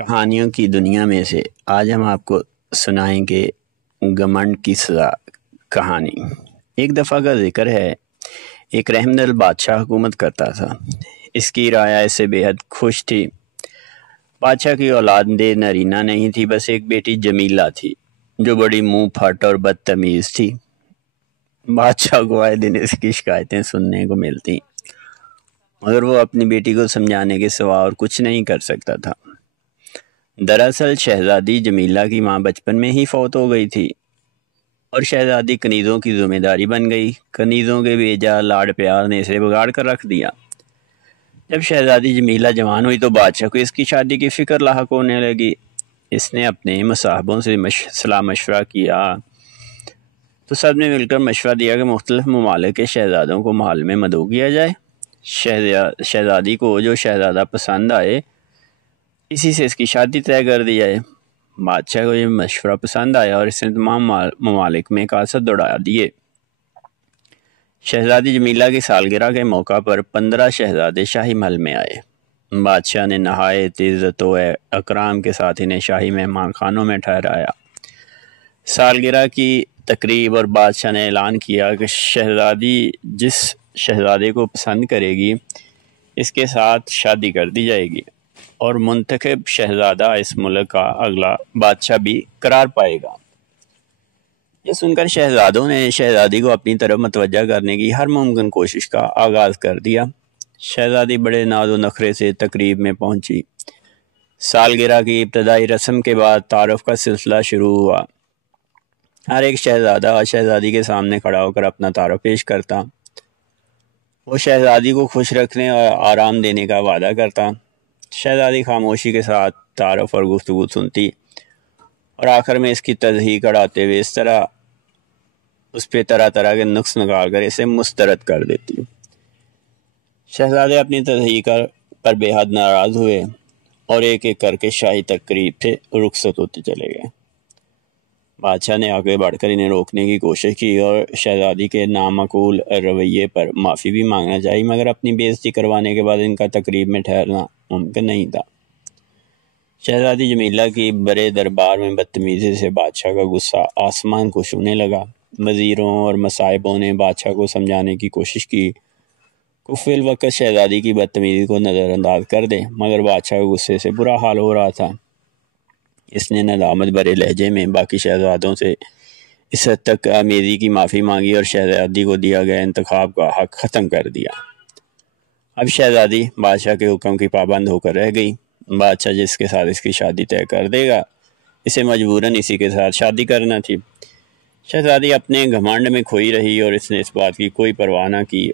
کہانیوں کی دنیا میں سے آج ہم آپ کو سنائیں گے گھمنڈ کی سزا کہانی۔ ایک دفعہ کا ذکر ہے، ایک رحم دل بادشاہ حکومت کرتا تھا۔ اس کی رعایا اس سے بے حد خوش تھی۔ بادشاہ کی اولاد نرینہ نہیں تھی، بس ایک بیٹی جمیلہ تھی جو بڑی منہ پھٹ اور بدتمیز تھی۔ بادشاہ کو آئے دن اس کی شکایتیں سننے کو ملتی، مگر وہ اپنی بیٹی کو سمجھانے کے سوا اور کچھ نہیں کر سکتا تھا۔ دراصل شہزادی جمیلہ کی ماں بچپن میں ہی فوت ہو گئی تھی اور شہزادی کنیزوں کی ذمہ داری بن گئی۔ کنیزوں کے بیجا لاڈ پیار نے اسے بگاڑ کر رکھ دیا۔ جب شہزادی جمیلہ جوان ہوئی تو بادشاہ کو اس کی شادی کی فکر لاحق ہونے لگی۔ اس نے اپنے مصاحبوں سے صلاح مشورہ کیا تو سب نے مل کر مشورہ دیا کہ مختلف ممالک کے شہزادوں کو محل میں مدعو کیا جائے۔ شہزادی کو جو شہزادہ پسند آئے اسی سے اس کی شادی طے کر دی جائے۔ بادشاہ کو یہ مشورہ پسند آیا اور اس نے تمام ممالک میں قاصد دوڑا دیے۔ شہزادی جمیلہ کی سالگرہ کے موقع پر 15 شہزادے شاہی محل میں آئے۔ بادشاہ نے نہایت عزت و اکرام کے ساتھ انہیں شاہی مہمان خانوں میں ٹھہرایا۔ سالگرہ کی تقریب اور بادشاہ نے اعلان کیا کہ شہزادی جس شہزادے کو پسند کرے گی اس کے ساتھ شادی کر دی جائے گی اور منتخب شہزادہ اس ملک کا اگلا بادشاہ بھی قرار پائے گا۔ یہ سن کر شہزادوں نے شہزادی کو اپنی طرف متوجہ کرنے کی ہر ممکن کوشش کا آغاز کر دیا۔ شہزادی بڑے ناز و نخرے سے تقریب میں پہنچی۔ سالگرہ کی ابتدائی رسم کے بعد تعارف کا سلسلہ شروع ہوا۔ ہر ایک شہزادہ شہزادی کے سامنے کھڑا ہو کر اپنا تعارف پیش کرتا۔ وہ شہزادی کو خوش رکھنے اور آرام دینے کا وعدہ کرتا۔ شہزادی خاموشی کے ساتھ تعارف اور گفتگو سنتی اور آخر میں اس کی تضحیق اڑاتے ہوئے اس پہ طرح طرح کے نقص نکال کر اسے مسترد کر دیتی۔ شہزادے اپنی تضحیق پر بے حد ناراض ہوئے اور ایک ایک کر کے شاہی تقریب سے رخصت ہوتے چلے گئے۔ بادشاہ نے آگے بڑھ کر انہیں روکنے کی کوشش کی اور شہزادی کے نامعقول رویے پر معافی بھی مانگنا چاہی، مگر اپنی بے عزتی کروانے کے بعد ان کا تقریب میں ٹھہرنا ممکن نہیں تھا۔ شہزادی جمیلہ کی بڑے دربار میں بدتمیزی سے بادشاہ کا غصہ آسمان کو چھونے لگا۔ وزیروں اور مصاحبوں نے بادشاہ کو سمجھانے کی کوشش کی کہ فی الوقت شہزادی کی بدتمیزی کو نظر انداز کر دے، مگر بادشاہ کے غصے سے برا حال ہو رہا تھا۔ اس نے ندامت بھرے لہجے میں باقی شہزادوں سے اس حد تک آمیزی کی معافی مانگی اور شہزادی کو دیا گیا انتخاب کا حق ختم کر دیا۔ اب شہزادی بادشاہ کے حکم کی پابند ہو کر رہ گئی۔ بادشاہ جس کے ساتھ اس کی شادی طے کر دے گا اسے مجبوراً اسی کے ساتھ شادی کرنا تھی۔ شہزادی اپنے گھمنڈ میں کھوئی رہی اور اس نے اس بات کی کوئی پرواہ نہ کی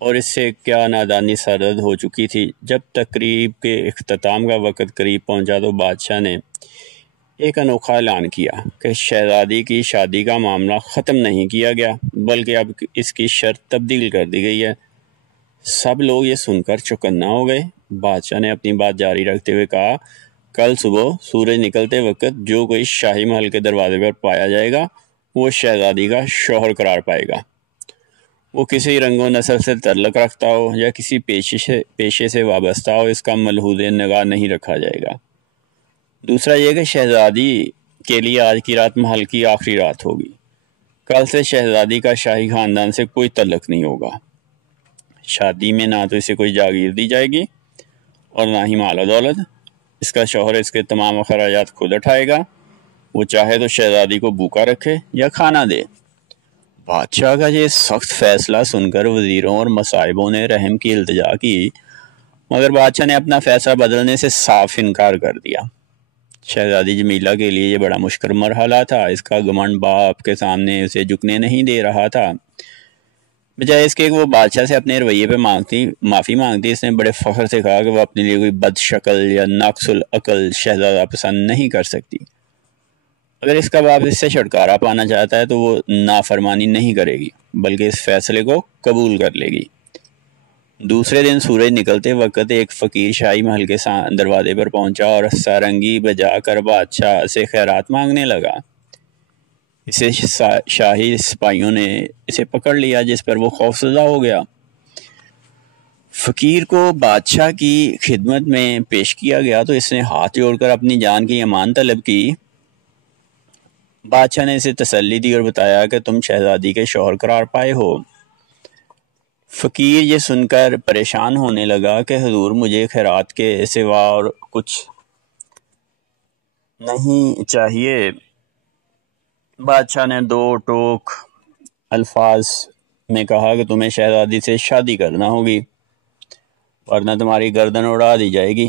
اور اس سے کیا نادانی سرزد ہو چکی تھی۔ جب تقریب کے اختتام کا وقت قریب پہنچا تو بادشاہ نے ایک انوکھا اعلان کیا کہ شہزادی کی شادی کا معاملہ ختم نہیں کیا گیا بلکہ اب اس کی شرط تبدیل کر دی گئی ہے۔ سب لوگ یہ سن کر چوکنا ہو گئے۔ بادشاہ نے اپنی بات جاری رکھتے ہوئے کہا، کل صبح سورج نکلتے وقت جو کوئی شاہی محل کے دروازے پر پایا جائے گا وہ شہزادی کا شوہر قرار پائے گا۔ وہ کسی رنگ و نسل سے تعلق رکھتا ہو یا کسی پیشے سے وابستہ ہو، اس کا ملحوظ نگاہ نہیں رکھا جائے گا۔ دوسرا یہ کہ شہزادی کے لیے آج کی رات محل کی آخری رات ہوگی۔ کل سے شہزادی کا شاہی خاندان سے کوئی تعلق نہیں ہوگا۔ شادی میں نہ تو اسے کوئی جاگیر دی جائے گی اور نہ ہی مال و دولت۔ اس کا شوہر اس کے تمام اخراجات خود اٹھائے گا۔ وہ چاہے تو شہزادی کو بھوکا رکھے یا کھانا دے۔ بادشاہ کا یہ سخت فیصلہ سن کر وزیروں اور مصاحبوں نے رحم کی التجا کی، مگر بادشاہ نے اپنا فیصلہ بدلنے سے صاف انکار کر دیا۔ شہزادی جمیلہ کے لیے یہ بڑا مشکل مرحلہ تھا۔ اس کا گھمنڈ باپ کے سامنے اسے جھکنے نہیں دے رہا تھا۔ بجائے اس کے کہ وہ بادشاہ سے اپنے رویے پہ معافی مانگتی، اس نے بڑے فخر سے کہا کہ وہ اپنے لیے کوئی بد شکل یا ناقص العقل شہزادہ پسند نہیں کر سکتی۔ اگر اس کا باپ اس سے چھٹکارا پانا چاہتا ہے تو وہ نافرمانی نہیں کرے گی بلکہ اس فیصلے کو قبول کر لے گی۔ دوسرے دن سورج نکلتے وقت ایک فقیر شاہی محل کے دروازے پر پہنچا اور سارنگی بجا کر بادشاہ سے خیرات مانگنے لگا۔ اسے شاہی سپاہیوں نے اسے پکڑ لیا جس پر وہ خوفزدہ ہو گیا۔ فقیر کو بادشاہ کی خدمت میں پیش کیا گیا تو اس نے ہاتھ جوڑ کر اپنی جان کی امان طلب کی۔ بادشاہ نے اسے تسلی دی اور بتایا کہ تم شہزادی کے شوہر قرار پائے ہو۔ فقیر یہ سن کر پریشان ہونے لگا کہ حضور مجھے خیرات کے سوا اور کچھ نہیں چاہیے۔ بادشاہ نے دو ٹوک الفاظ میں کہا کہ تمہیں شہزادی سے شادی کرنا ہوگی ورنہ تمہاری گردن اڑا دی جائے گی۔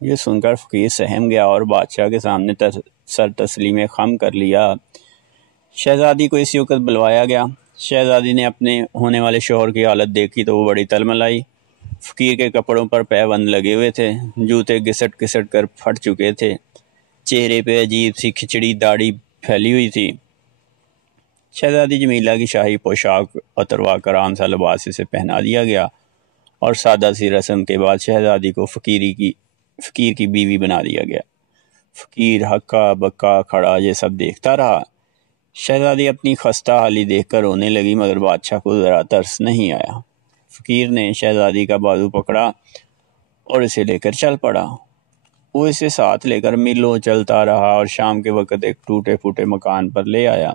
یہ سن کر فقیر سہم گیا اور بادشاہ کے سامنے سر تسلیم خم کر لیا۔ شہزادی کو اسی وقت بلوایا گیا۔ شہزادی نے اپنے ہونے والے شوہر کی حالت دیکھی تو وہ بڑی تلملائی۔ فقیر کے کپڑوں پر پیبند لگے ہوئے تھے، جوتے گھسٹ گھسٹ کر پھٹ چکے تھے، چہرے پہ عجیب سی کھچڑی داڑھی پھیلی ہوئی تھی۔ شہزادی جمیلہ کی شاہی پوشاک اتروا کر عام سا لباس اسے پہنا دیا گیا اور سادہ سی رسم کے بعد شہزادی کو فقیر کی بیوی بنا دیا گیا۔ فقیر ہکا بکا کھڑا یہ سب دیکھتا رہا۔ شہزادی اپنی خستہ حالی دیکھ کر رونے لگی مگر بادشاہ کو ذرا ترس نہیں آیا۔ فقیر نے شہزادی کا بازو پکڑا اور اسے لے کر چل پڑا۔ وہ اسے ساتھ لے کر میلوں چلتا رہا اور شام کے وقت ایک ٹوٹے پھوٹے مکان پر لے آیا۔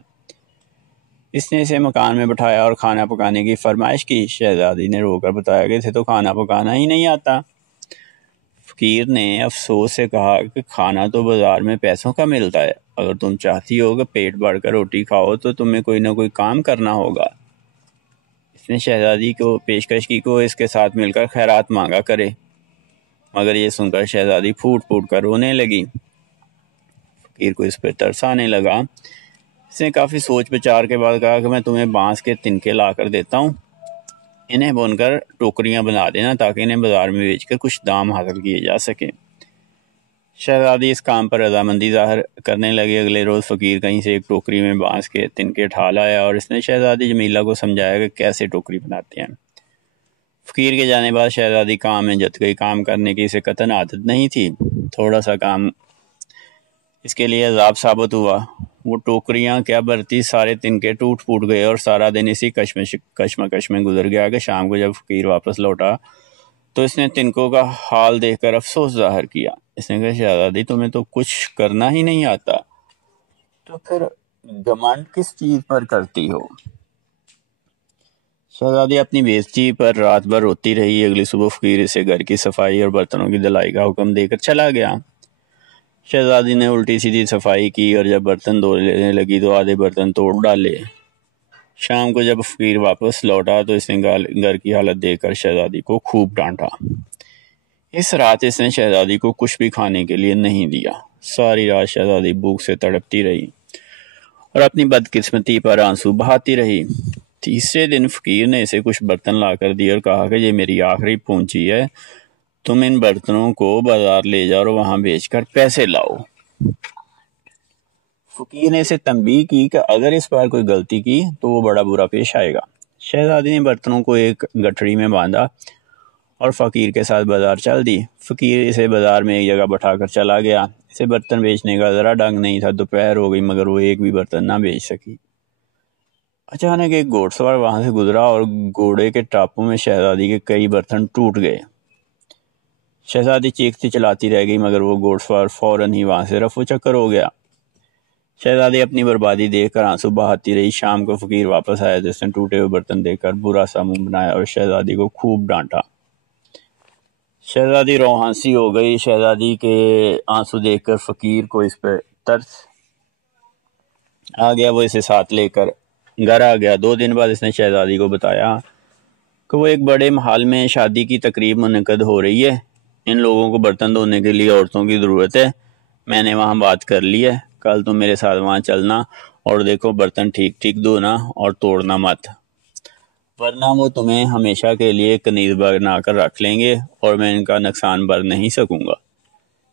اس نے اسے مکان میں بٹھایا اور کھانا پکانے کی فرمائش کی۔ شہزادی نے رو کر بتایا کہ اسے تو کھانا پکانا ہی نہیں آتا۔ فقیر نے افسوس سے کہا کہ کھانا تو بازار میں پیسوں کا ملتا ہے، اگر تم چاہتی ہو کہ پیٹ بھر کر روٹی کھاؤ تو تمہیں کوئی نہ کوئی کام کرنا ہوگا۔ اس نے شہزادی کو پیشکش کی کہ اس کے ساتھ مل کر خیرات مانگا کرے مگر یہ سن کر شہزادی پھوٹ پھوٹ کر رونے لگی۔ فقیر کو اس پر ترس آنے لگا۔ اس نے کافی سوچ بچار کے بعد کہا کہ میں تمہیں بانس کے تنکے لا کر دیتا ہوں، انہیں بن کر ٹوکریاں بنا دینا تاکہ انہیں بازار میں بیچ کر کچھ دام حاصل کیے جا سکیں۔ شہزادی اس کام پر رضامندی ظاہر کرنے لگے۔ اگلے روز فقیر کہیں سے ایک ٹوکری میں بانس کے تنکے اٹھا لایا اور اس نے شہزادی جمیلہ کو سمجھایا کہ کیسے ٹوکری بناتے ہیں۔ فقیر کے جانے بعد شہزادی کام میں جت گئی۔ کام کرنے کی اسے قطعاً عادت نہیں تھی، تھوڑا سا کام اس کے لیے عذاب ثابت ہوا۔ وہ ٹوکریاں کیا برتی، سارے تنکے ٹوٹ پھوٹ گئے اور سارا دن اسی کشمکش میں گزر گیا کہ شام کو جب فقیر واپس لوٹا تو اس نے تنکوں کا حال دیکھ کر افسوس ظاہر کیا۔ اس نے کہا شہزادی تمہیں تو کچھ کرنا ہی نہیں آتا، تو پھر گھمنڈ کس چیز پر کرتی ہو؟ شہزادی اپنی بےعزتی پر رات بھر روتی رہی۔ اگلی صبح فقیر اسے گھر کی صفائی اور برتنوں کی دھلائی کا حکم دے کر چلا گیا۔ شہزادی نے الٹی سیدھی صفائی کی اور جب برتن دھونے لگی تو آدھے برتن توڑ ڈالے۔ شام کو جب فقیر واپس لوٹا تو اس نے گھر کی حالت دیکھ کر شہزادی کو خوب ڈانٹا۔ اس رات اس نے شہزادی کو کچھ بھی کھانے کے لیے نہیں دیا۔ ساری رات شہزادی بھوک سے تڑپتی رہی اور اپنی بدقسمتی پر آنسو بہاتی رہی۔ تیسرے دن فقیر نے اسے کچھ برتن لا کر دیے اور کہا کہ یہ میری آخری پونجی ہے، تم ان برتنوں کو بازار لے جاؤ اور وہاں بیچ کر پیسے لاؤ۔ فقیر نے اسے تنبیہ کی کہ اگر اس بار کوئی غلطی کی تو وہ بڑا برا پیش آئے گا۔ شہزادی نے برتنوں کو ایک گٹھڑی میں باندھا اور فقیر کے ساتھ بازار چل دی۔ فقیر اسے بازار میں ایک جگہ بٹھا کر چلا گیا۔ اسے برتن بیچنے کا ذرا ڈنگ نہیں تھا۔ دوپہر ہو گئی مگر وہ ایک بھی برتن نہ بیچ سکی۔ اچانک ایک گھوڑ سوار وہاں سے گزرا اور گھوڑے کے ٹاپوں میں شہزادی کے کئی برتن ٹوٹ گئے۔ شہزادی چیختی چلاتی رہ گئی مگر وہ گھوڑ سوار فوراً ہی وہاں سے رفو چکر ہو گیا۔ شہزادی اپنی بربادی دیکھ کر آنسو بہاتی رہی۔ شام کو فقیر واپس آیا جس نے ٹوٹے ہوئے برتن دیکھ کر برا سا منہ بنایا اور شہزادی کو خوب ڈانٹا۔ شہزادی روحانسی ہو گئی۔ شہزادی کے آنسو دیکھ کر فقیر کو اس پہ ترس آ گیا۔ وہ اسے ساتھ لے کر گھر آ گیا۔ 2 دن بعد اس نے شہزادی کو بتایا کہ وہ ایک بڑے محل میں شادی کی تقریب منعقد ہو رہی ہے، ان لوگوں کو برتن دھونے کے لیے عورتوں کی ضرورت ہے، میں نے وہاں بات کر لی ہے، کل تم میرے ساتھ وہاں چلنا اور دیکھو برتن ٹھیک ٹھیک دھونا اور توڑنا مت، ورنہ وہ تمہیں ہمیشہ کے لیے کنیز بنا کر رکھ لیں گے اور میں ان کا نقصان بھر نہیں سکوں گا۔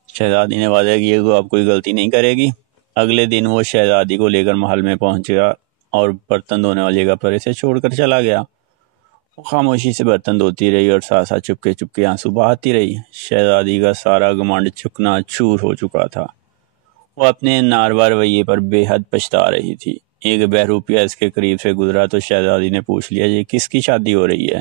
شہزادی نے وعدہ کیا کہ اب کوئی غلطی نہیں کرے گی۔ اگلے دن وہ شہزادی کو لے کر محل میں پہنچ گیا اور برتن دھونے والی جگہ پر اسے چھوڑ کر چلا گیا۔ وہ خاموشی سے برتن دھوتی رہی اور ساتھ ساتھ چپکے چپکے آنسو بہاتی رہی۔ شہزادی کا سارا گھمنڈ چکنا چور ہو چکا تھا۔ وہ اپنے ناروا رویے پر بے حد پچھتا رہی تھی۔ ایک بہروپیہ اس کے قریب سے گزرا تو شہزادی نے پوچھ لیا یہ کس کی شادی ہو رہی ہے؟